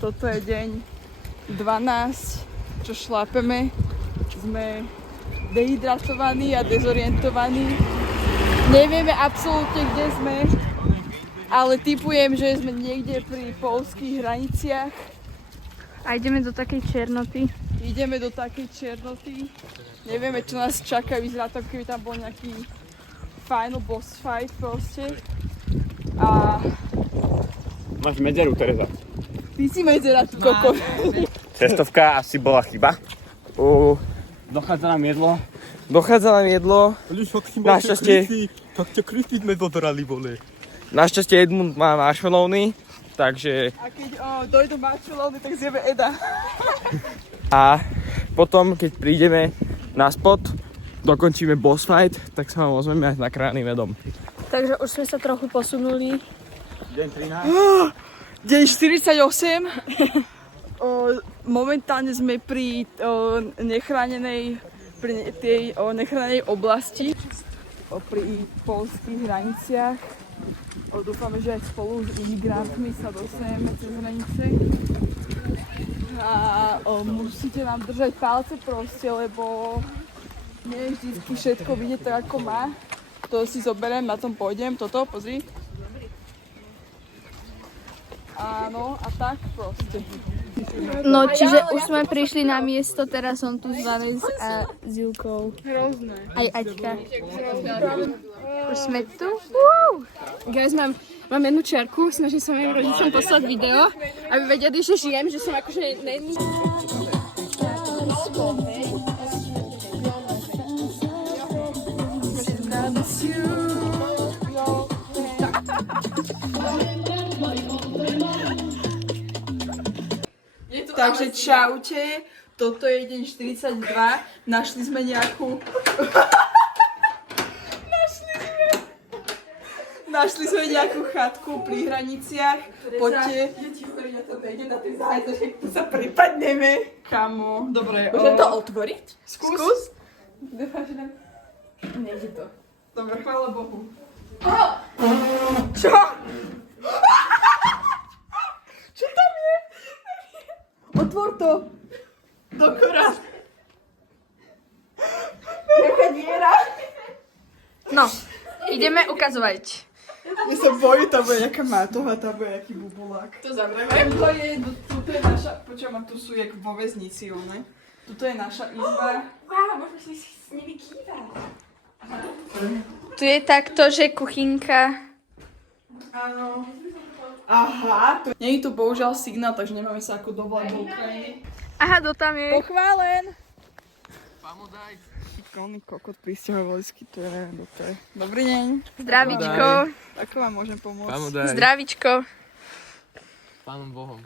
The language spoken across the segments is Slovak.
Toto je deň 12, čo šlápeme. Sme dehydratovaní a dezorientovaní. Nevieme absolútne, kde sme, ale tipujem, že sme niekde pri poľských hraniciach. A ideme do takej černoty. Ideme do takej černoty. Nevieme, čo nás čaká. Vyzerá to, keby tam bol nejaký final boss fight proste. A... Máš medzeru, Tereza. Ty si medzera, ty koko. Cestovka asi bola chyba. Dochádza nám jedlo. Našťastie... Tak ťa krystiť sme dodrali, vole. Našťastie Edmund má marshmallowny, takže... A keď dojdu marshmallowny, tak zjeme Eda. A potom, keď prídeme na spot, dokončíme boss fight, tak sa vám ozveme aj nakrájaný medom. Takže už sme sa trochu posunuli. Deň 13. Deň 48. Momentálne sme pri nechránenej oblasti. Pri poľských hraniciach. Dúfame, že aj spolu s imigrantmi sa dostaneme cez hranice. A musíte nám držať palce proste, lebo nie vždy všetko vidie tak, ako má. To si zoberiem, na tom pôjdem, toto, pozri. Áno, a tak proste. No, čiže už sme prišli na miesto, teraz som tu s Vaness a s Julkou. Hrozné. Aj Aťka. Už sme tu. Guys, mám jednu čerku, snažím sa mojim rodičom poslať video, aby vedeli, že žijem, že som akože není... Takže čaute, toto je deň 42, našli sme nejakú... Našli sme nejakú chatku pri hraniciach, poďte. Ja ti hovorím, ja to nejdem na ten zájazd, že tu sa pripadneme. Kamo, dobre. Môžem to otvoriť? Skús. Nejde to. Dobre, chvála Bohu. Čo? Čo tam je? Otvor to. Dokorát. Jaká diera. No, ideme ukazovať. Ja sa bojím, tam bude nejaká mátoha, tam bude nejaký bubulák. To zavrieme. Tuto je naša, počujem, tu sú jak vo väznici, ne? Tuto je naša izba. Wow, môžeme si s nimi kývať. Tu je takto, že kuchynka. Áno. Aha, nie je tu bohužiaľ signál, takže nemáme sa ako dovolať do Ukrajiny. Aha, to tam je. Pochválen! Šikovný kokot prisťahovalský, to je. Dobrý deň. Zdravíčko. Ako vám môžem pomôcť? Zdravíčko. Pánom Bohom.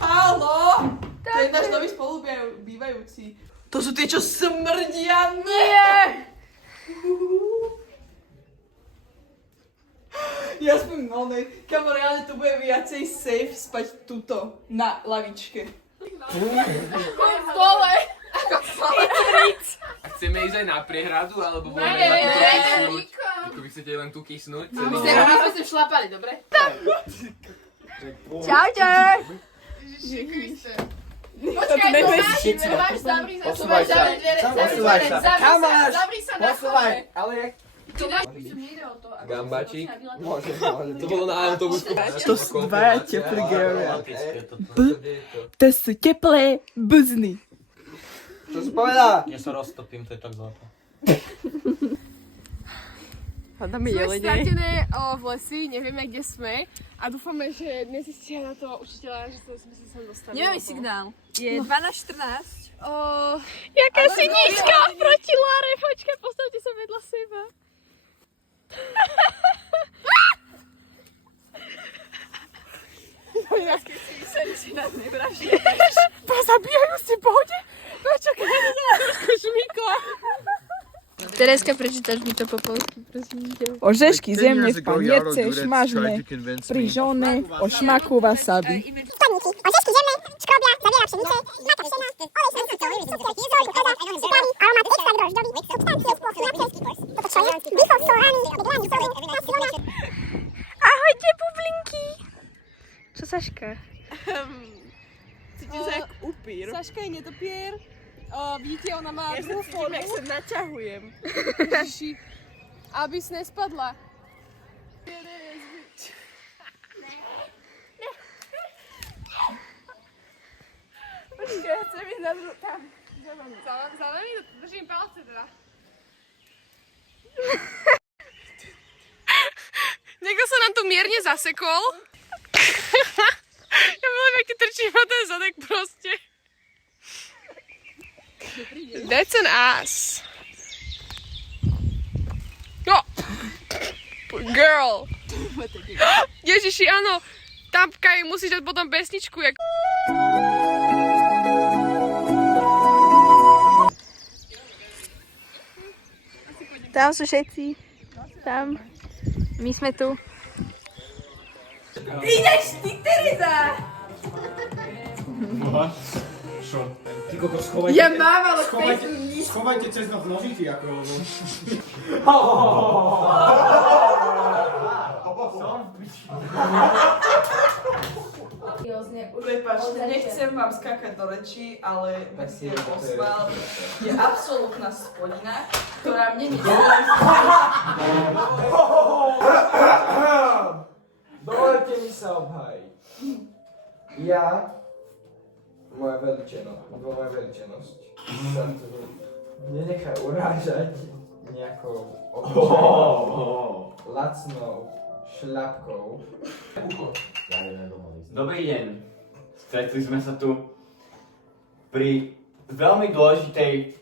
Haló! To je náš nový spolubývajúci. To sú tie, čo smrdia? Nie! Ja spím malnej. Kamo, reálne to bude viacej safe spať tuto, na lavičke. Dole! Chceme ísť aj na priehradu, alebo budeme Nie, len tu kysnúť? Ako vy chcete len tu kysnúť? My sme si šlapali, dobre? Čaute. Počkaj, to máš, zavri sa, Posúvaj sa. Posúvaj sa. zavri sa na chode. Ale jak? Gambáčik? Môže. To bolo na autobusku. To sú dvaja teplí geovia. To sú teplé bzny. Čo si povedala? Ja sa roztopím, to je tak zlaté. Hľadáme Sme jelene. stratené v lesi, nevieme, kde sme a dúfame, že nezistia na to učiteľa, že sme sa sem dostali. Nemáme signál. Je 12:14. Jaká si nízka oproti Lare. Počkaj, postavte sa vedľa seba. Si nás nevraží. Zabíjajú si pohode? Počkaj, ja to trošku šmykla. Tereska, prečítaš mi to po polsky, prosím ťa. Orzeszki ziemne w panierce, smażne, pryżone, o smaku wasabi. Składniki. Orzeszki ziemne, szkrobia, zawiera pszenicę, maka pszenna, olej słonecznicowy, sól, przyprawy, aromaty ekstrak drożdżowy, substancje, napierski, popatrzenie, bifol z solami, biegami soli, pasylonia. Ahojte, bublinky. Čo Saška? Cítim sa jak upír. Saška je netopier. Vidíte, ona má Ja sa druhú cítim, formu. jak sa naťahujem. Ježiši. Aby si nespadla. Počkaj, ja chcem ísť na druhú... Tam. Za nami držím palce teda. Niekto sa nám tu mierne zasekol. Ja milujem, jak ti trčí po ten zadek proste. That's an ass. No. Girl. Ježiši, áno. Tapkaj, musíš dať potom pesničku, jak... Tam sú všetci. Tam. My sme tu. Ja mám, ale Schovajte cez noc nožiky, ako... Prepáčte, nechcem vám skákať do rečí, ale Messier Oswald je absolútna spodina, ktorá mne nedovolí. Dovolte mi sa obhájiť. Ja, moja veličenosť, sa tu nenechá urážať nejakou lacnou šľapkou. Dobrý deň. Stretli sme sa tu pri veľmi dôležitej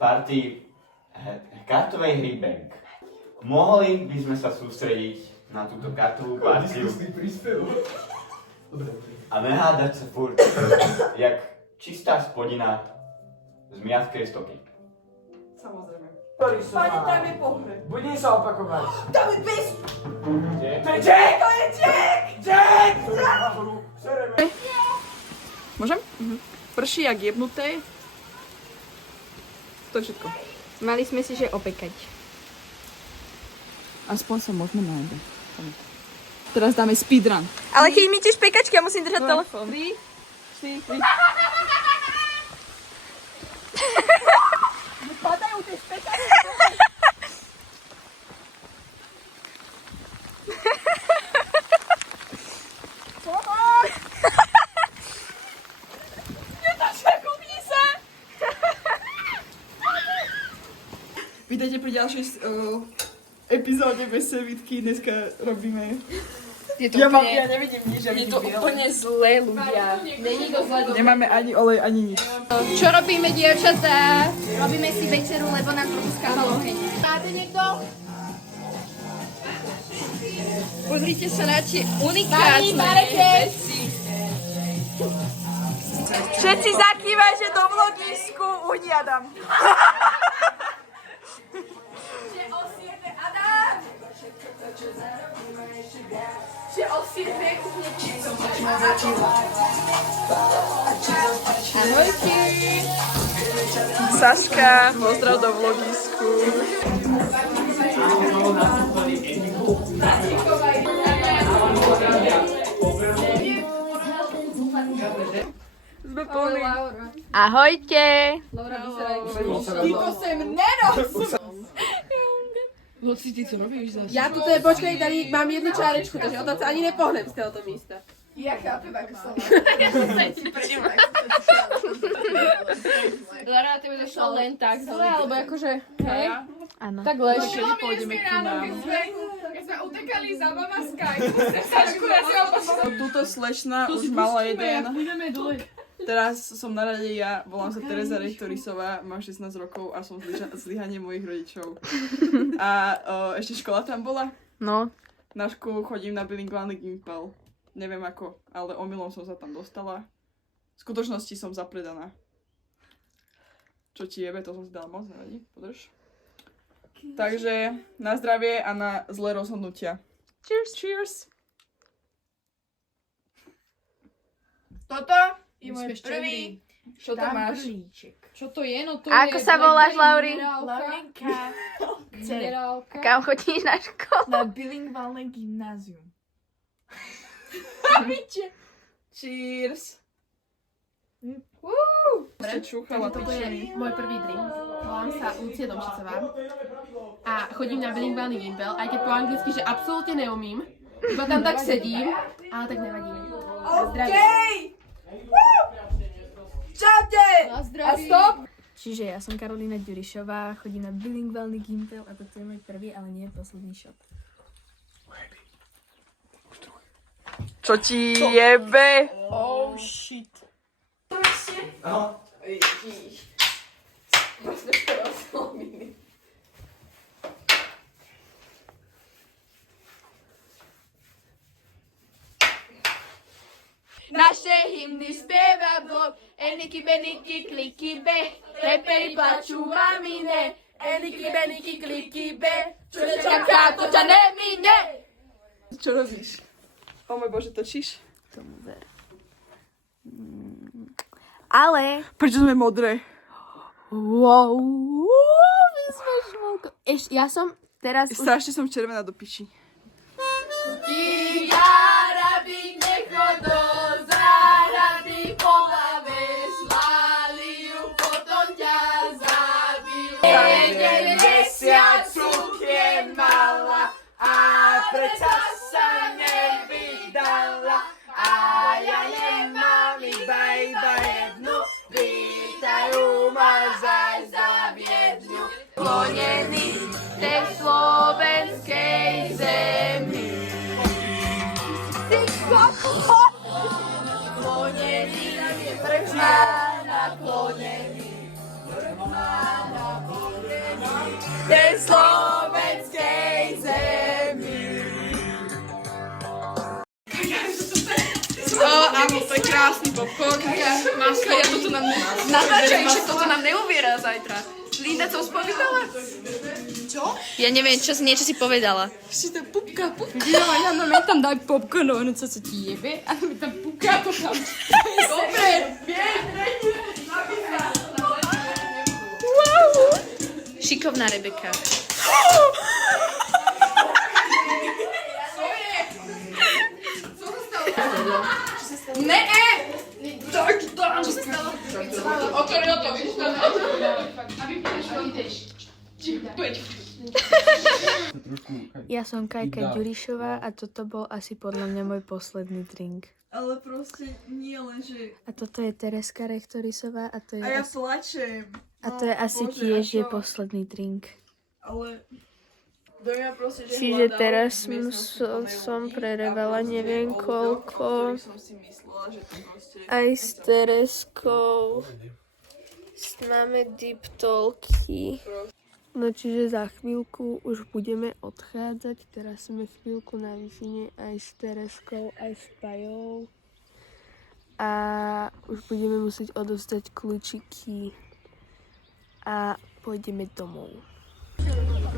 partii kartovej hry Bank. Mohli by sme sa sústrediť na túto kartovú partiu a nehádať sa furt, jak čistá spodina z miatkej stoky. Samozrejme. Ktorý som Pani, mal. tam je pohreb. Budem sa opakovať. Tam je pes! Jack! To je Jack! To je Jack! Jack! Môžem? Prší jak jebnuté. To je všetko. Mali sme si, že opekať. Aspoň sa môžeme nájsť. Teraz dáme speedrun. Ale keď mi tiež pekačky, ja musím držať telefón. 3, 4, 3. Padajú tie pekačky. Pomoc! Natáša, kúpni sa! Vítajte pri ďalšej epizóde bez sevitky. Dneska robíme... Ja nevidím nič, ja vidím biele. zlé ľudia. Není to zlé. Nemáme ani olej, ani nič. Čo robíme, dievčatá? Robíme si večeru, lebo nám trochu skápalo oheň. Máte niekto? Pozrite sa na tie unikátne veci. Všetci zakývaj, že do vlogisku uhniadam. Ahojky. Saška, pozdrav do vlogisku. Sme plní. Ahojte. Týko sem nenos! Luci, ty co robíš zase? Ja tu teda, počkaj, tady mám jednu čárečku, takže odtiaľ sa ani nepohnem z tohoto místa. Ja chápem, ako sa Lara, tebe došlo len tak zle, alebo akože, hej? Áno. Tak lež. pôjdeme ku nám. Keď sme utekali za mama Skype, Sašku, ja si ho Túto slečna už mala jeden. Teraz som na rade ja, volám sa Tereza Rechtorisová, mám 16 rokov a som zlyhanie mojich rodičov. A ešte škola tam bola. No. Na školu chodím na bilingválny gimpel. Neviem ako, ale omylom som sa tam dostala. V skutočnosti som zapredaná. Čo ti jebe, to som si dala moc, nevadí, podrž. Takže na zdravie a na zlé rozhodnutia. Cheers! Cheers! Toto je môj prvý. Čo tam máš? Čo to je? No to Ako je sa voláš, Lauri? Laurinka. Minerálka. Kam chodíš na školu? Na bilingválne gymnázium. Cheers! Čúchala Toto je môj prvý drink. Volám sa Lucia Domšicová. A chodím na bilingválny gimpel, aj keď po anglicky, že absolútne neumím. Iba tam tak sedím, ale tak nevadí. Zdraví. Čaute! A stop! Čiže ja som Karolína Ďurišová, chodím na bilingválny gimpel a toto je môj prvý, ale nie posledný shot. Čo ti jebe? Oh shit. Naše hymny spieva blok, eniky, beniky, kliky, be. Reperi plačú, mamine, eniky, beniky, kliky, be. Čo ťa čaká, to ťa nemine. Čo robíš? O môj Bože, točíš? Tomu ver. Ale... Prečo sme modré? Wow, vyzvaš voľko. Ja som teraz... Strašne som červená do piči. Jarabík nechod do záhrady, polaveš láliu, potom ťa zabijú. 90 cukrie mala a predsa sa nevydala. A ja nemám iba jednu, vítajú ma zaj za Viedňu. Klonený tej slovenskej zemi. Klonený, vrch má naklonený, vrch má naklonený tej slovenskej zemi. Áno, to je krásny popcorn. Máska, ja toto nám natáčaj, že toto nám neuviera zajtra. Linda, co spovedala? Čo? Ja neviem, niečo si povedala. Si to pupka. Ja no mi tam daj popcorn, no co sa ti jebe, a mi tam puká to tam. Dobre, Šikovná Rebeka. Čo sa stalo? Otvori o to, víš? Aby Ja som Kajka Ďurišová a toto bol asi podľa mňa môj posledný drink. Ale proste nie len, že... A toto je Tereska Rechtorisová a to je, A ja plačem. a to je asi Bože, tiež a je to- posledný drink. Ale... Do mňa proste, že Čiže hľadal teraz miestnosť som plnej prerevala ľudí a neviem proste koľko. o ľuďoch, o ktorých som si myslela, že to proste... Aj s Tereskou. Máme deep talky. No čiže za chvíľku už budeme odchádzať. Teraz sme chvíľku na Wi-Fi aj s Tereskou, aj s Pajou. A už budeme musieť odovzdať kľúčiky. A pôjdeme domov.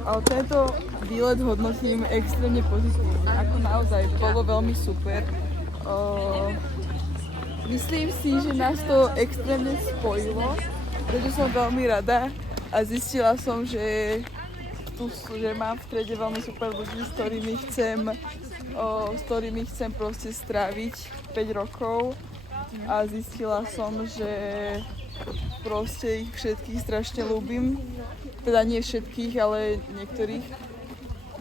Ale tento výlet hodnotím extrémne pozitívne. Ako naozaj bolo veľmi super. Myslím si, že nás to extrémne spojilo, pretože som veľmi rada a zistila som, že mám v strede veľmi super ľudí, s ktorými chcem proste stráviť 5 rokov a zistila som, že proste ich všetkých strašne ľúbim. Teda nie všetkých, ale niektorých.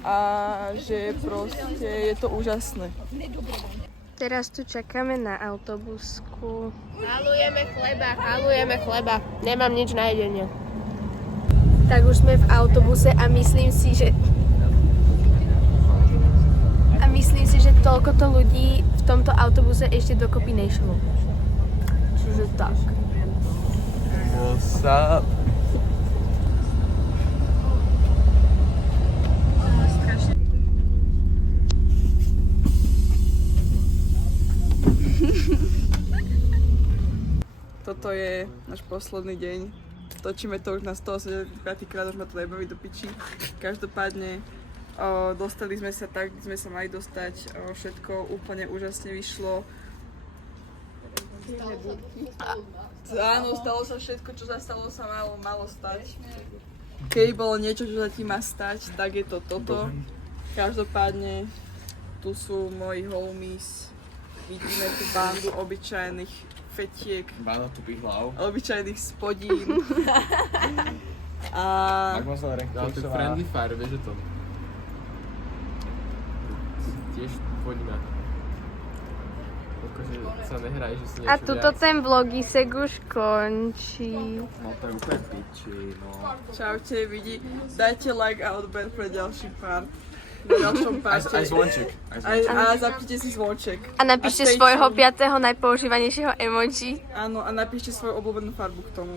A že proste je to úžasné. Teraz tu čakáme na autobusku. Halujeme chleba. Nemám nič na jedenie. Tak už sme v autobuse a myslím si, že toľkoto ľudí v tomto autobuse ešte dokopy nešlo. Čiže tak. What's up? Toto je náš posledný deň. Točíme to už na 175 krát, už ma to nebaví do piči. Každopádne dostali sme sa tak, kde sme sa mali dostať. Všetko úplne úžasne vyšlo. Áno, stalo sa všetko, čo sa stalo, sa malo stať. Keď bolo niečo, čo sa ti má stať, tak je to toto. Každopádne tu sú moji homies. Vidíme tú bandu obyčajných fetiek, Báno tupých hlav. obyčajných spodín. A Ale to je friendly fire, vieš o tom. Tiež poďme. Akože sa nehraje, že si niečo A tuto viac. ten vlogisek už končí. No to je úplne piči, no. čaute, vidí, dajte like a odber pre ďalší part. Na ďalšom parte. Aj zvonček. A zapnite si zvonček. A napíšte stay svojho tuned. 5. najpoužívanejšieho emoji. Áno, a napíšte svoju obľúbenú farbu k tomu.